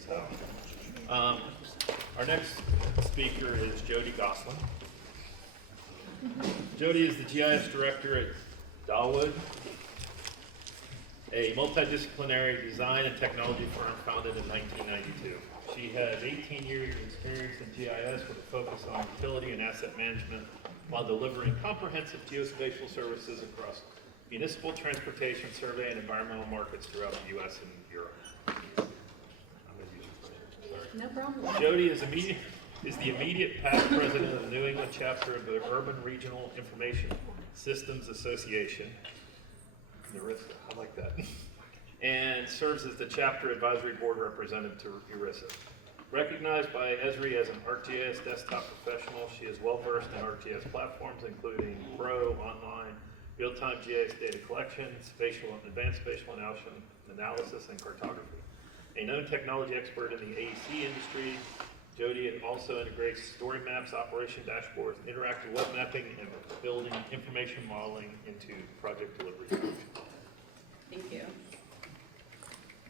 is how. Our next speaker is Jodie Gosselin. Jodie is the GIS director at Dawood, a multidisciplinary design and technology firm founded in 1992. She has 18 years of experience in GIS with a focus on utility and asset management while delivering comprehensive geospatial services across municipal, transportation, survey, and environmental markets throughout the U.S. and Europe. No problem. Jodie is the immediate past president of the New England chapter of the Urban Regional Information Systems Association, ERISA, I like that, and serves as the chapter advisory board representative to ERISA. Recognized by Esri as an ArcGIS desktop professional, she is well versed in ArcGIS platforms including Pro, Online, real-time GIS data collection, advanced spatial analysis, and cartography. A known technology expert in the AEC industry, Jodie also integrates story maps, operation dashboards, interactive web mapping, and building information modeling into project delivery. Thank you.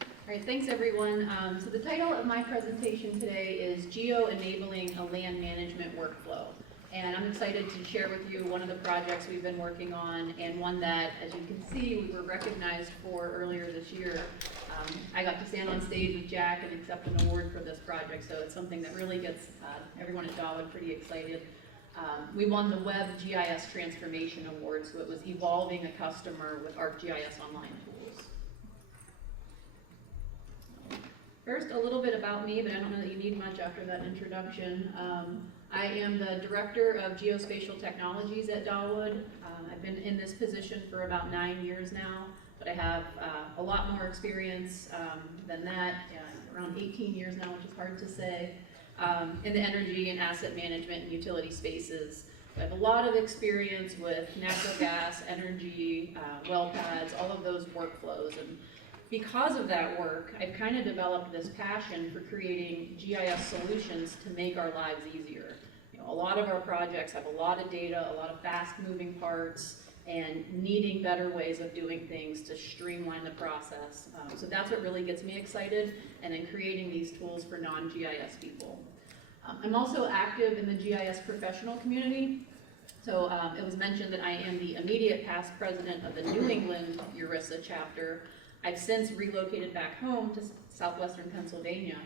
All right, thanks everyone. So the title of my presentation today is Geo-Enabling a Land Management Workflow. And I'm excited to share with you one of the projects we've been working on, and one that, as you can see, we were recognized for earlier this year. I got to stand on stage with Jack and accept an award for this project, so it's something that really gets everyone at Dawood pretty excited. We won the Web GIS Transformation Award, so it was evolving a customer with ArcGIS Online tools. First, a little bit about me, but I don't know that you need much after that introduction. I am the Director of Geospatial Technologies at Dawood. I've been in this position for about 9 years now, but I have a lot more experience than that, around 18 years now, which is hard to say, in the energy and asset management and utility spaces. I have a lot of experience with natural gas, energy, well pads, all of those workflows. And because of that work, I've kind of developed this passion for creating GIS solutions to make our lives easier. A lot of our projects have a lot of data, a lot of fast-moving parts, and needing better ways of doing things to streamline the process. So that's what really gets me excited, and then creating these tools for non-GIS people. I'm also active in the GIS professional community. So it was mentioned that I am the immediate past president of the New England ERISA chapter. I've since relocated back home to southwestern Pennsylvania.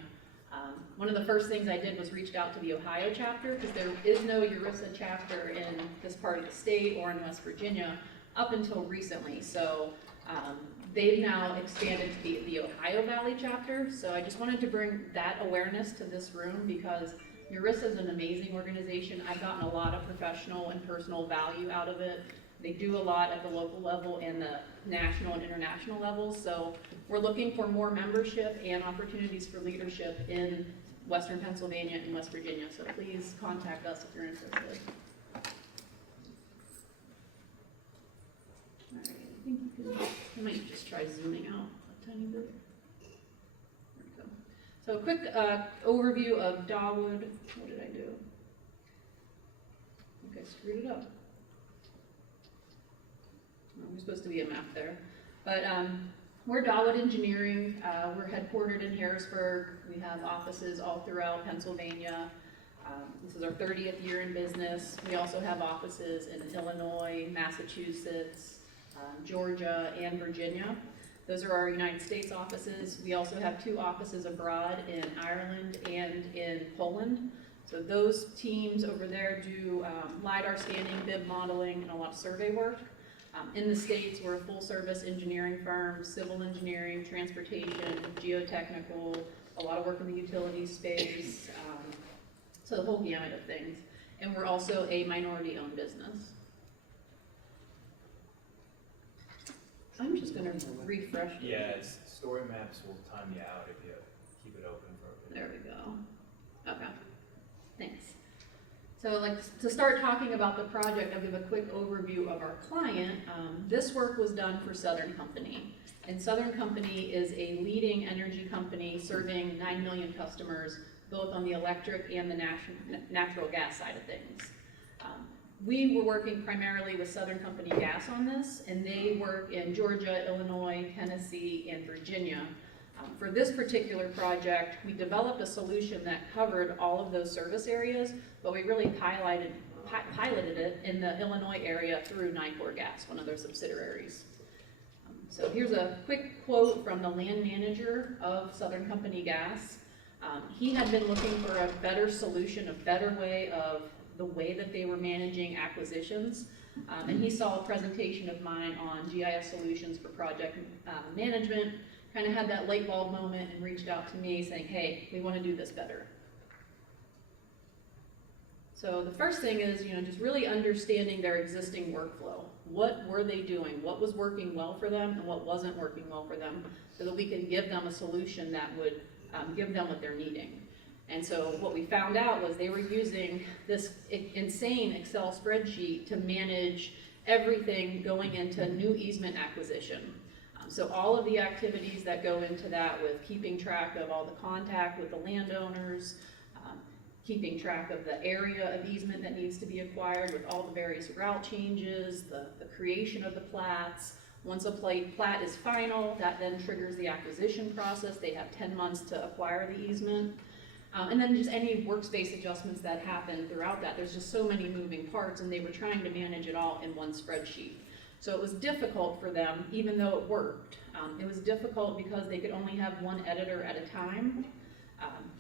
One of the first things I did was reached out to the Ohio chapter, because there is no ERISA chapter in this part of the state or in West Virginia up until recently. So they've now expanded to be the Ohio Valley chapter. So I just wanted to bring that awareness to this room, because ERISA is an amazing organization. I've gotten a lot of professional and personal value out of it. They do a lot at the local level and the national and international levels. So we're looking for more membership and opportunities for leadership in Western Pennsylvania and West Virginia. So please contact us if you're interested. All right, I think you can, I might just try zooming out a tiny bit. There we go. So a quick overview of Dawood. What did I do? I think I screwed it up. We're supposed to be a map there. But we're Dawood Engineering. We're headquartered in Harrisburg. We have offices all throughout Pennsylvania. This is our 30th year in business. We also have offices in Illinois, Massachusetts, Georgia, and Virginia. Those are our United States offices. We also have 2 offices abroad in Ireland and in Poland. So those teams over there do LiDAR scanning, BIM modeling, and a lot of survey work. In the States, we're a full-service engineering firm, civil engineering, transportation, geotechnical, a lot of work in the utility space, so the whole gamut of things. And we're also a minority-owned business. I'm just going to refresh. Yeah, story maps will time you out if you keep it open for a bit. There we go. Okay, thanks. So to start talking about the project, I'll give a quick overview of our client. This work was done for Southern Company. And Southern Company is a leading energy company serving 9 million customers, both on the electric and the natural gas side of things. We were working primarily with Southern Company Gas on this, and they work in Georgia, Illinois, Tennessee, and Virginia. For this particular project, we developed a solution that covered all of those service areas, but we really piloted it in the Illinois area through Nicor Gas, one of their subsidiaries. So here's a quick quote from the land manager of Southern Company Gas. He had been looking for a better solution, a better way of the way that they were managing acquisitions. And he saw a presentation of mine on GIS solutions for project management, kind of had that light bulb moment and reached out to me saying, hey, we want to do this better. So the first thing is, just really understanding their existing workflow. What were they doing? What was working well for them and what wasn't working well for them, so that we can give them a solution that would give them what they're needing. And so what we found out was they were using this insane Excel spreadsheet to manage everything going into new easement acquisition. So all of the activities that go into that, with keeping track of all the contact with the landowners, keeping track of the area of easement that needs to be acquired with all the various route changes, the creation of the plats. Once a plat is final, that then triggers the acquisition process. They have 10 months to acquire the easement. And then just any workspace adjustments that happen throughout that. There's just so many moving parts, and they were trying to manage it all in one spreadsheet. So it was difficult for them, even though it worked. It was difficult because they could only have one editor at a time.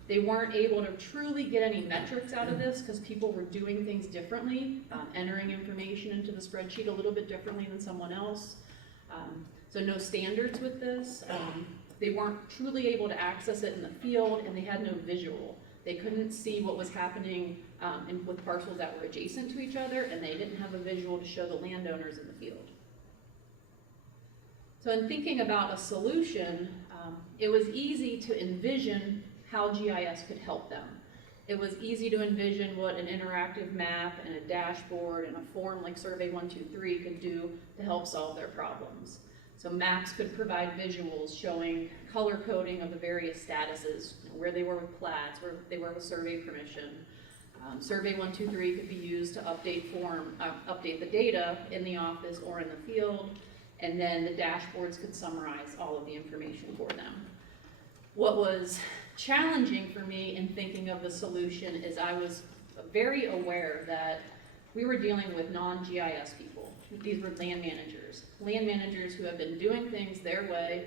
They weren't able to truly get any metrics out of this because people were doing things differently, entering information into the spreadsheet a little bit differently than someone else. So no standards with this. They weren't truly able to access it in the field, and they had no visual. They couldn't see what was happening with parcels that were adjacent to each other, and they didn't have a visual to show the landowners in the field. So in thinking about a solution, it was easy to envision how GIS could help them. It was easy to envision what an interactive map and a dashboard and a form like Survey 123 could do to help solve their problems. So maps could provide visuals showing color coding of the various statuses, where they were with plats, where they were with survey permission. Survey 123 could be used to update the data in the office or in the field, and then the dashboards could summarize all of the information for them. What was challenging for me in thinking of the solution is I was very aware that we were dealing with non-GIS people. These were land managers who have been doing things their way.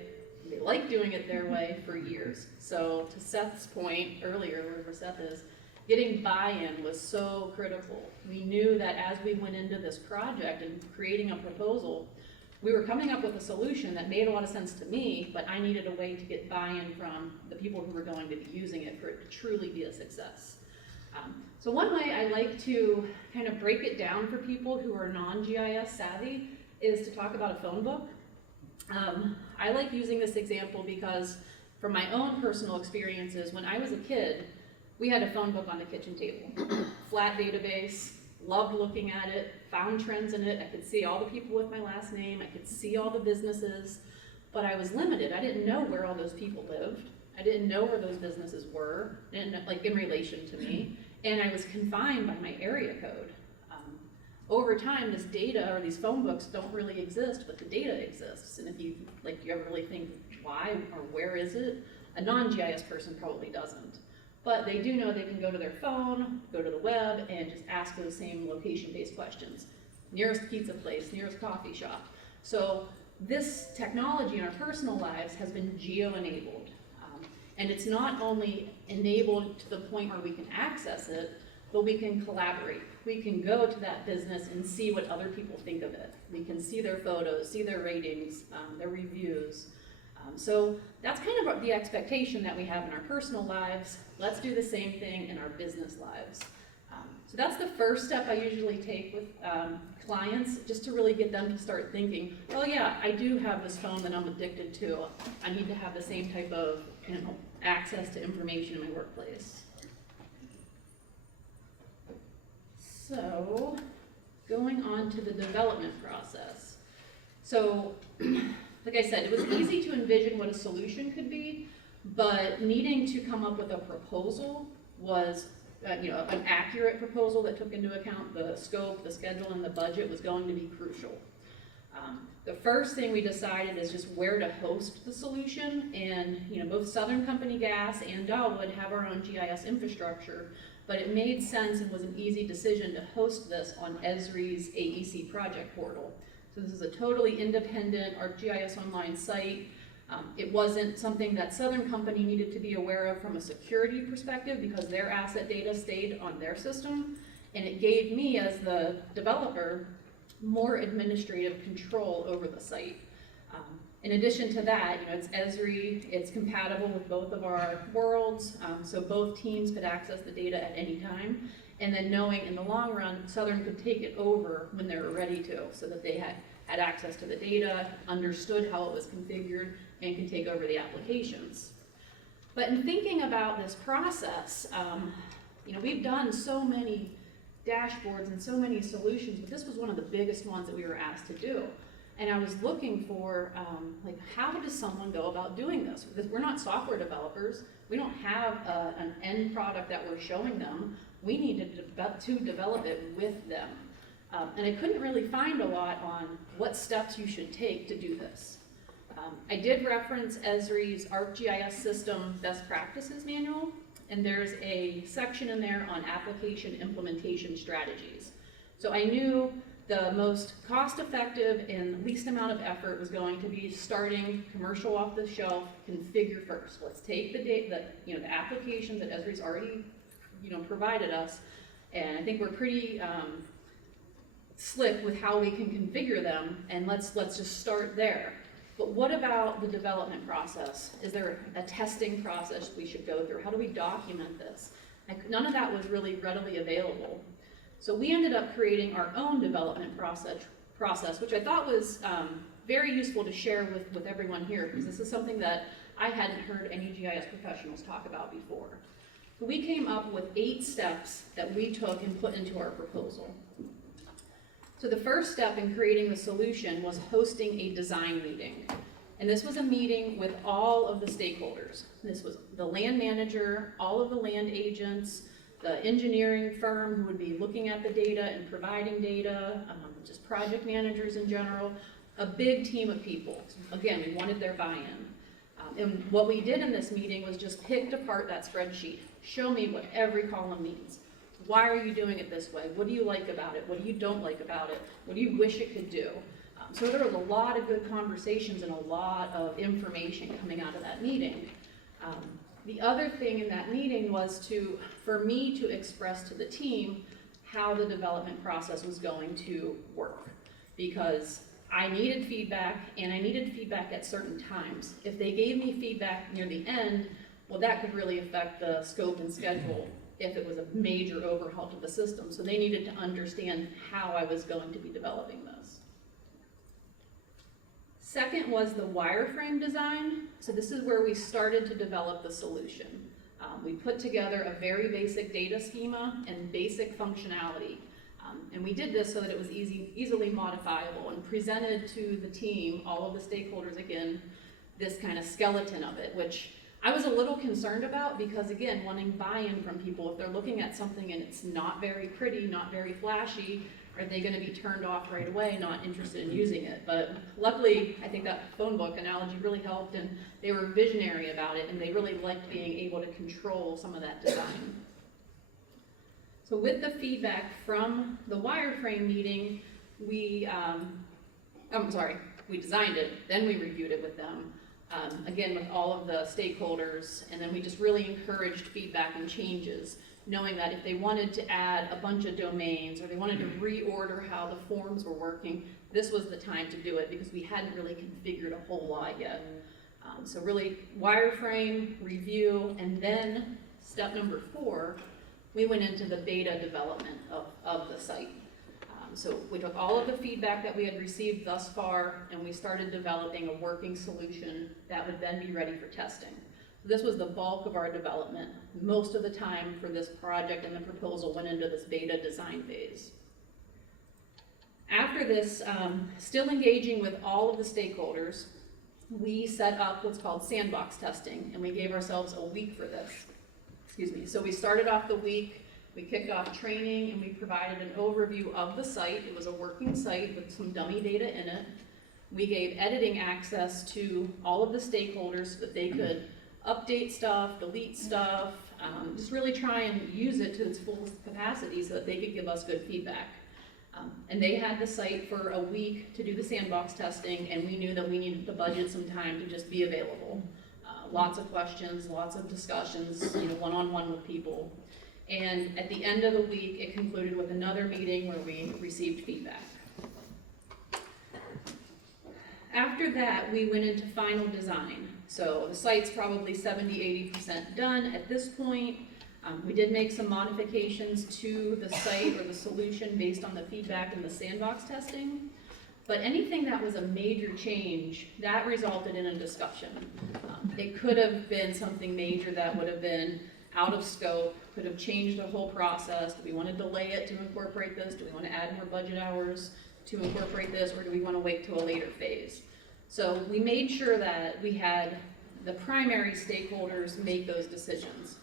They like doing it their way for years. So to Seth's point earlier, wherever Seth is, getting buy-in was so critical. We knew that as we went into this project and creating a proposal, we were coming up with a solution that made a lot of sense to me, but I needed a way to get buy-in from the people who were going to be using it for it to truly be a success. So one way I like to kind of break it down for people who are non-GIS savvy is to talk about a phone book. I like using this example because from my own personal experiences, when I was a kid, we had a phone book on the kitchen table. Flat database, loved looking at it, found trends in it. I could see all the people with my last name. I could see all the businesses, but I was limited. I didn't know where all those people lived. I didn't know where those businesses were, like in relation to me, and I was confined by my area code. Over time, this data or these phone books don't really exist, but the data exists. And if you ever really think why or where is it, a non-GIS person probably doesn't. But they do know they can go to their phone, go to the web, and just ask those same location-based questions. Nearest pizza place, nearest coffee shop. So this technology in our personal lives has been geo-enabled. And it's not only enabled to the point where we can access it, but we can collaborate. We can go to that business and see what other people think of it. We can see their photos, see their ratings, their reviews. So that's kind of the expectation that we have in our personal lives. Let's do the same thing in our business lives. So that's the first step I usually take with clients, just to really get them to start thinking, oh yeah, I do have this phone that I'm addicted to. I need to have the same type of access to information in my workplace. So going on to the development process. So like I said, it was easy to envision what a solution could be, but needing to come up with a proposal was, an accurate proposal that took into account the scope, the schedule, and the budget was going to be crucial. The first thing we decided is just where to host the solution, and both Southern Company Gas and Dawood have our own GIS infrastructure, but it made sense and was an easy decision to host this on Esri's AEC project portal. So this is a totally independent ArcGIS Online site. It wasn't something that Southern Company needed to be aware of from a security perspective because their asset data stayed on their system, and it gave me, as the developer, more administrative control over the site. In addition to that, it's Esri, it's compatible with both of our worlds, so both teams could access the data at any time, and then knowing in the long run, Southern could take it over when they were ready to, so that they had access to the data, understood how it was configured, and can take over the applications. But in thinking about this process, we've done so many dashboards and so many solutions, but this was one of the biggest ones that we were asked to do. And I was looking for, how does someone go about doing this? Because we're not software developers. We don't have an end product that we're showing them. We needed to develop it with them. And I couldn't really find a lot on what steps you should take to do this. I did reference Esri's ArcGIS system best practices manual, and there's a section in there on application implementation strategies. So I knew the most cost-effective and least amount of effort was going to be starting commercial off-the-shelf configure first. Let's take the applications that Esri's already provided us, and I think we're pretty slick with how we can configure them, and let's just start there. But what about the development process? Is there a testing process we should go through? How do we document this? None of that was really readily available. So we ended up creating our own development process, which I thought was very useful to share with everyone here, because this is something that I hadn't heard any GIS professionals talk about before. So we came up with 8 steps that we took and put into our proposal. So the first step in creating the solution was hosting a design meeting. And this was a meeting with all of the stakeholders. This was the land manager, all of the land agents, the engineering firm who would be looking at the data and providing data, just project managers in general, a big team of people. Again, we wanted their buy-in. And what we did in this meeting was just picked apart that spreadsheet. Show me what every column means. Why are you doing it this way? What do you like about it? What do you don't like about it? What do you wish it could do? So there was a lot of good conversations and a lot of information coming out of that meeting. The other thing in that meeting was for me to express to the team how the development process was going to work, because I needed feedback, and I needed feedback at certain times. If they gave me feedback near the end, well, that could really affect the scope and schedule if it was a major overhaul to the system. So they needed to understand how I was going to be developing this. Second was the wireframe design. So this is where we started to develop the solution. We put together a very basic data schema and basic functionality. And we did this so that it was easily modifiable, and presented to the team, all of the stakeholders, again, this kind of skeleton of it, which I was a little concerned about, because again, wanting buy-in from people, if they're looking at something and it's not very pretty, not very flashy, are they going to be turned off right away, not interested in using it? But luckily, I think that phone book analogy really helped, and they were visionary about it, and they really liked being able to control some of that design. So with the feedback from the wireframe meeting, we designed it, then we reviewed it with them. Again, with all of the stakeholders, and then we just really encouraged feedback and changes, knowing that if they wanted to add a bunch of domains, or they wanted to reorder how the forms were working, this was the time to do it, because we hadn't really configured a whole lot yet. So really, wireframe, review, and then step number 4, we went into the beta development of the site. So we took all of the feedback that we had received thus far, and we started developing a working solution that would then be ready for testing. So this was the bulk of our development. Most of the time for this project and the proposal went into this beta design phase. After this, still engaging with all of the stakeholders, we set up what's called sandbox testing, and we gave ourselves a week for this. So we started off the week. We kicked off training, and we provided an overview of the site. It was a working site with some dummy data in it. We gave editing access to all of the stakeholders so that they could update stuff, delete stuff, just really try and use it to its full capacity so that they could give us good feedback. And they had the site for a week to do the sandbox testing, and we knew that we needed to budget some time to just be available. Lots of questions, lots of discussions, one-on-one with people. And at the end of the week, it concluded with another meeting where we received feedback. After that, we went into final design. So the site's probably 70–80% done at this point. We did make some modifications to the site or the solution based on the feedback and the sandbox testing. But anything that was a major change, that resulted in a discussion. It could have been something major that would have been out of scope, could have changed the whole process. Do we want to delay it to incorporate this? Do we want to add more budget hours to incorporate this, or do we want to wait till a later phase? So we made sure that we had the primary stakeholders make those decisions.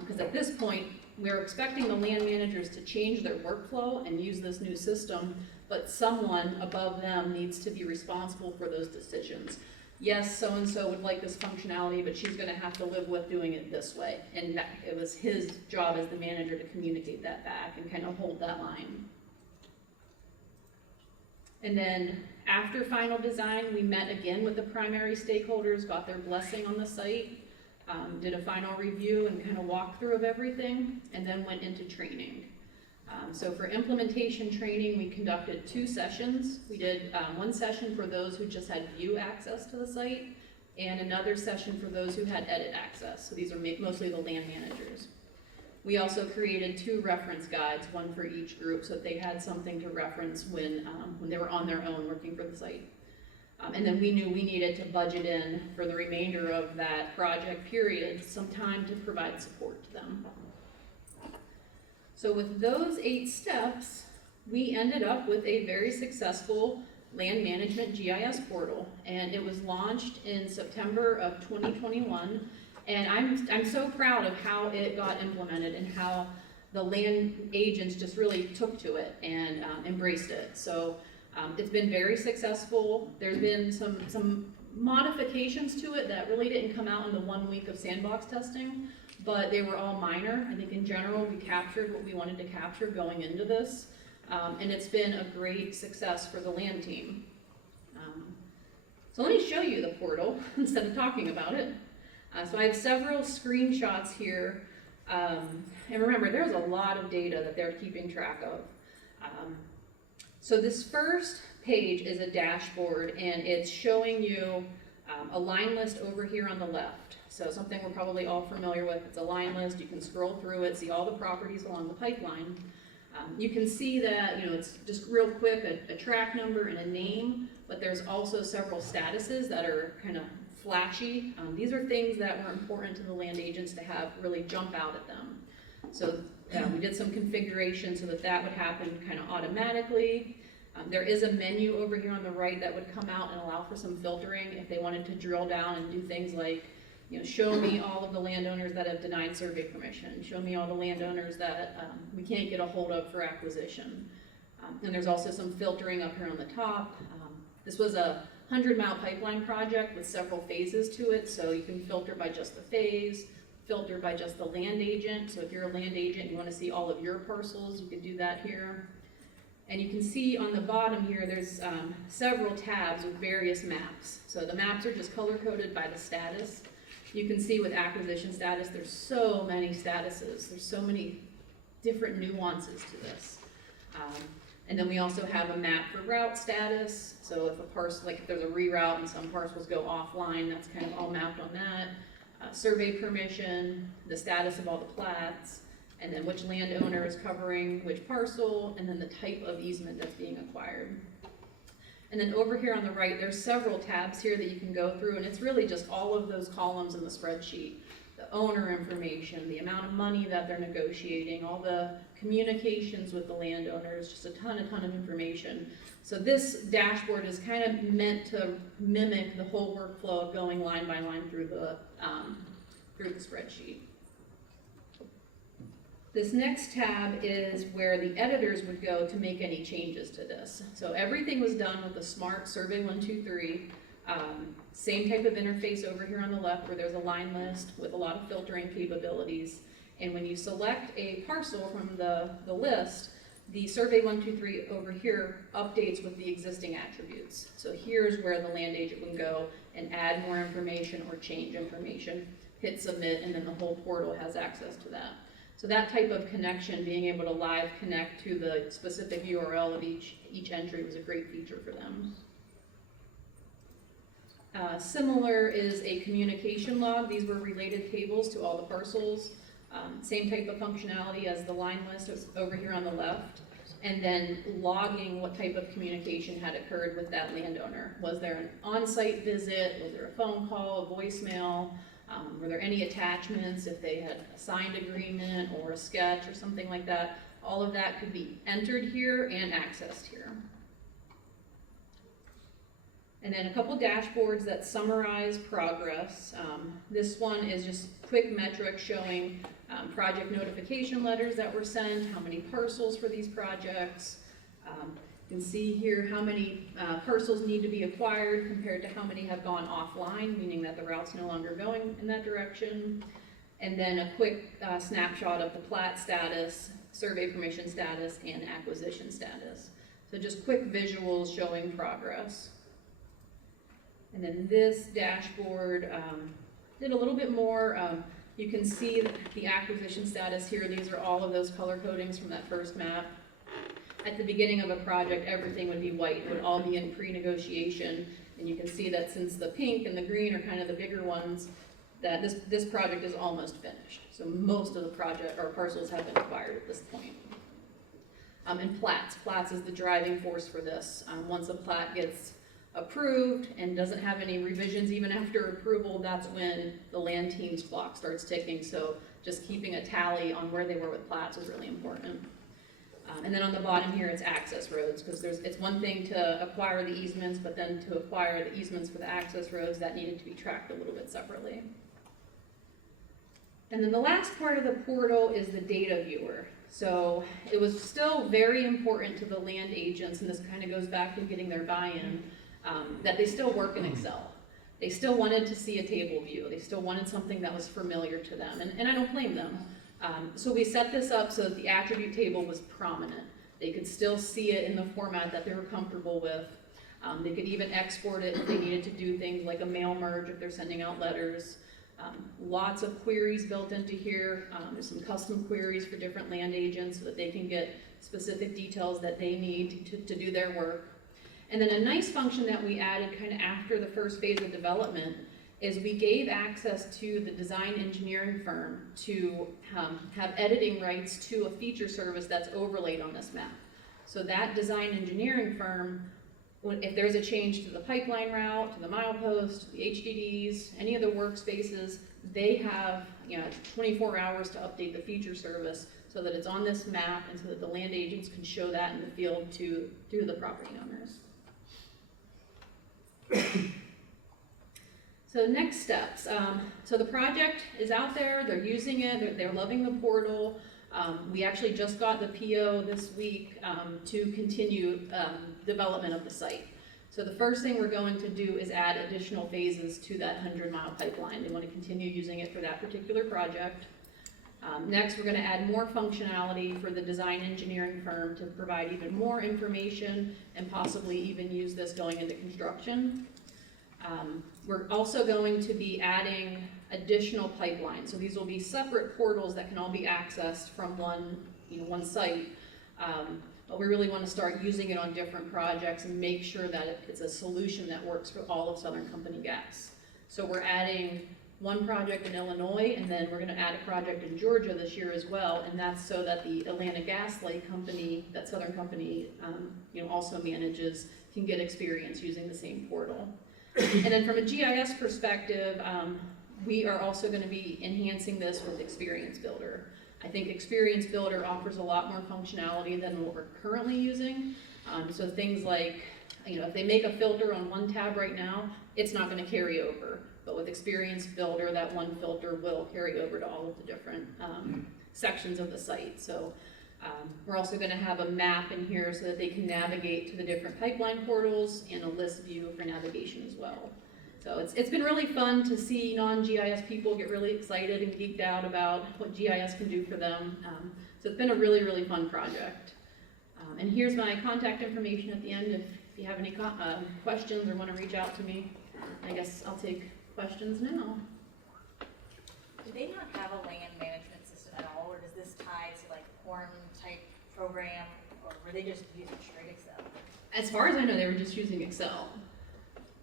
Because at this point, we're expecting the land managers to change their workflow and use this new system, but someone above them needs to be responsible for those decisions. Yes, so-and-so would like this functionality, but she's gonna have to live with doing it this way. And it was his job as the manager to communicate that back and kind of hold that line. And then after final design, we met again with the primary stakeholders, got their blessing on the site, did a final review and kind of walkthrough of everything, and then went into training. So for implementation training, we conducted 2 sessions. We did one session for those who just had view access to the site, and another session for those who had edit access. So these are mostly the land managers. We also created 2 reference guides, one for each group, so that they had something to reference when they were on their own working for the site. And then we knew we needed to budget in for the remainder of that project period some time to provide support to them. So with those 8 steps, we ended up with a very successful land management GIS portal, and it was launched in September of 2021. And I'm so proud of how it got implemented and how the land agents just really took to it and embraced it. So it's been very successful. There's been some modifications to it that really didn't come out in the 1 week of sandbox testing, but they were all minor. I think in general we captured what we wanted to capture going into this, and it's been a great success for the land team. So let me show you the portal instead of talking about it. So I have several screenshots here, and remember there's a lot of data that they're keeping track of. So this first page is a dashboard, and it's showing you a line list over here on the left. So something we're probably all familiar with. It's a line list. You can scroll through it, see all the properties along the pipeline. You can see that it's just real quick a track number and a name, but there's also several statuses that are kind of flashy. These are things that were important to the land agents to have really jump out at them. So we did some configuration so that would happen kind of automatically. There is a menu over here on the right that would come out and allow for some filtering if they wanted to drill down and do things like, show me all of the landowners that have denied survey permission, show me all the landowners that we can't get a hold of for acquisition. And there's also some filtering up here on the top. This was a 100-mile pipeline project with several phases to it, so you can filter by just the phase, filter by just the land agent. So if you're a land agent, you want to see all of your parcels, you can do that here. And you can see on the bottom here, there's several tabs with various maps. So the maps are just color-coded by the status. You can see with acquisition status, there's so many statuses. There's so many different nuances to this. And then we also have a map for route status. So if a parcel, like if there's a reroute and some parcels go offline, that's kind of all mapped on that. Survey permission, the status of all the plats, and then which landowner is covering which parcel, and then the type of easement that's being acquired. And then over here on the right, there's several tabs here that you can go through, and it's really just all of those columns in the spreadsheet. The owner information, the amount of money that they're negotiating, all the communications with the landowners, just a ton of information. So this dashboard is kind of meant to mimic the whole workflow of going line by line through the spreadsheet. This next tab is where the editors would go to make any changes to this. So everything was done with the smart Survey 123. Same type of interface over here on the left where there's a line list with a lot of filtering capabilities. And when you select a parcel from the list, the Survey 123 over here updates with the existing attributes. So here's where the land agent would go and add more information or change information, hit submit, and then the whole portal has access to that. So that type of connection, being able to live connect to the specific URL of each entry was a great feature for them. Similar is a communication log. These were related tables to all the parcels. Same type of functionality as the line list over here on the left. And then logging what type of communication had occurred with that landowner. Was there an on-site visit? Was there a phone call, a voicemail? Were there any attachments if they had a signed agreement or a sketch or something like that? All of that could be entered here and accessed here. And then a couple dashboards that summarize progress. This one is just quick metrics showing project notification letters that were sent, how many parcels for these projects. You can see here how many parcels need to be acquired compared to how many have gone offline, meaning that the route's no longer going in that direction. And then a quick snapshot of the plat status, survey permission status, and acquisition status. So just quick visuals showing progress. And then this dashboard did a little bit more. You can see the acquisition status here. These are all of those color codings from that first map. At the beginning of a project, everything would be white. It would all be in pre-negotiation. And you can see that since the pink and the green are kind of the bigger ones, that this project is almost finished. So most of the project or parcels have been acquired at this point. And plats. Plats is the driving force for this. Once a plat gets approved and doesn't have any revisions even after approval, that's when the land team's clock starts ticking. So just keeping a tally on where they were with plats was really important. And then on the bottom here, it's access roads, because it's one thing to acquire the easements, but then to acquire the easements for the access roads, that needed to be tracked a little bit separately. And then the last part of the portal is the data viewer. So it was still very important to the land agents, and this kind of goes back to getting their buy-in, that they still work in Excel. They still wanted to see a table view. They still wanted something that was familiar to them, and I don't blame them. So we set this up so that the attribute table was prominent. They could still see it in the format that they were comfortable with. They could even export it if they needed to do things like a mail merge if they're sending out letters. Lots of queries built into here. There's some custom queries for different land agents so that they can get specific details that they need to do their work. And then a nice function that we added kind of after the first phase of development is we gave access to the design engineering firm to have editing rights to a feature service that's overlaid on this map. So that design engineering firm, if there's a change to the pipeline route, to the milepost, the HDDs, any of the workspaces, they have 24 hours to update the feature service so that it's on this map and so that the land agents can show that in the field to the property owners. So next steps. So the project is out there, they're using it, they're loving the portal. We actually just got the PO this week to continue development of the site. So the first thing we're going to do is add additional phases to that 100-mile pipeline. They want to continue using it for that particular project. Next, we're going to add more functionality for the design engineering firm to provide even more information and possibly even use this going into construction. We're also going to be adding additional pipelines. So these will be separate portals that can all be accessed from one site. But we really want to start using it on different projects and make sure that it's a solution that works for all of Southern Company Gas. So we're adding one project in Illinois, and then we're going to add a project in Georgia this year as well, and that's so that the Atlanta Gas Light Company that Southern Company also manages can get experience using the same portal. And then from a GIS perspective, we are also going to be enhancing this with Experience Builder. I think Experience Builder offers a lot more functionality than what we're currently using. So things like, if they make a filter on one tab right now, it's not going to carry over. But with Experience Builder, that one filter will carry over to all of the different sections of the site. So we're also gonna have a map in here so that they can navigate to the different pipeline portals and a list view for navigation as well. So it's been really fun to see non-GIS people get really excited and geeked out about what GIS can do for them. So it's been a really, really fun project. And here's my contact information at the end if you have any questions or want to reach out to me. I guess I'll take questions now. Do they not have a land management system at all, or does this tie to like a Horn type program, or were they just using straight Excel? As far as I know, they were just using Excel,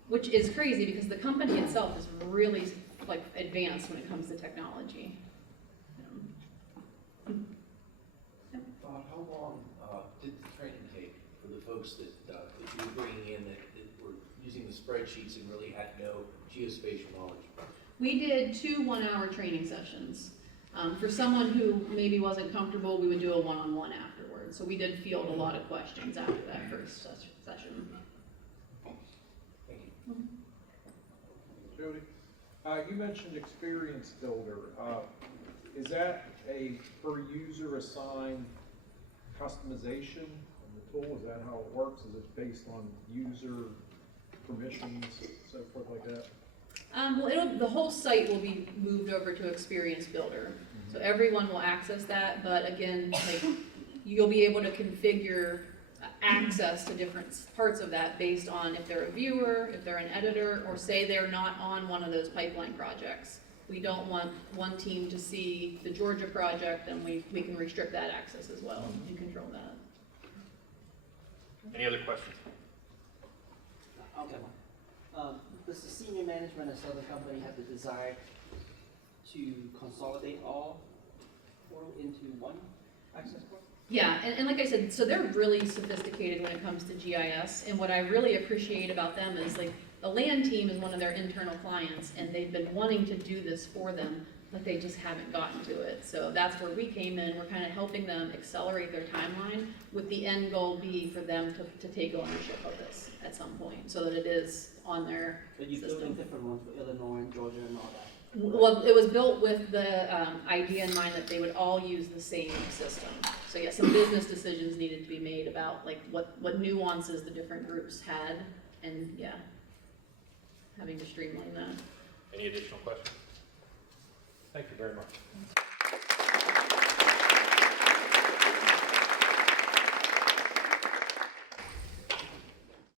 which is crazy because the company itself is really like advanced when it comes to technology. How long did the training take for the folks that you were bringing in that were using the spreadsheets and really had no geospatial knowledge? We did 2 one-hour training sessions. For someone who maybe wasn't comfortable, we would do a one-on-one afterwards. So we did field a lot of questions after that first session. Thank you. Jodie, you mentioned Experience Builder. Is that a per user assigned customization of the tool? Is that how it works? Is it based on user permissions, so forth like that? Well, the whole site will be moved over to Experience Builder. So everyone will access that, but again, like, you'll be able to configure access to different parts of that based on if they're a viewer, if they're an editor, or say they're not on one of those pipeline projects. We don't want one team to see the Georgia project, and we can restrict that access as well and control that. Any other questions? Okay. Does the senior management of Southern Company have the desire to consolidate all portal into one access point? Yeah, and like I said, so they're really sophisticated when it comes to GIS, and what I really appreciate about them is like the land team is one of their internal clients, and they've been wanting to do this for them, but they just haven't gotten to it. So that's where we came in. We're kind of helping them accelerate their timeline, with the end goal being for them to take ownership of this at some point, so that it is on their But you're system. building different ones for Illinois and Georgia and all that. Well, it was built with the idea in mind that they would all use the same system. So yeah, some business decisions needed to be made about like what nuances the different groups had, and yeah, having to streamline that. Any additional questions? Thank you very much.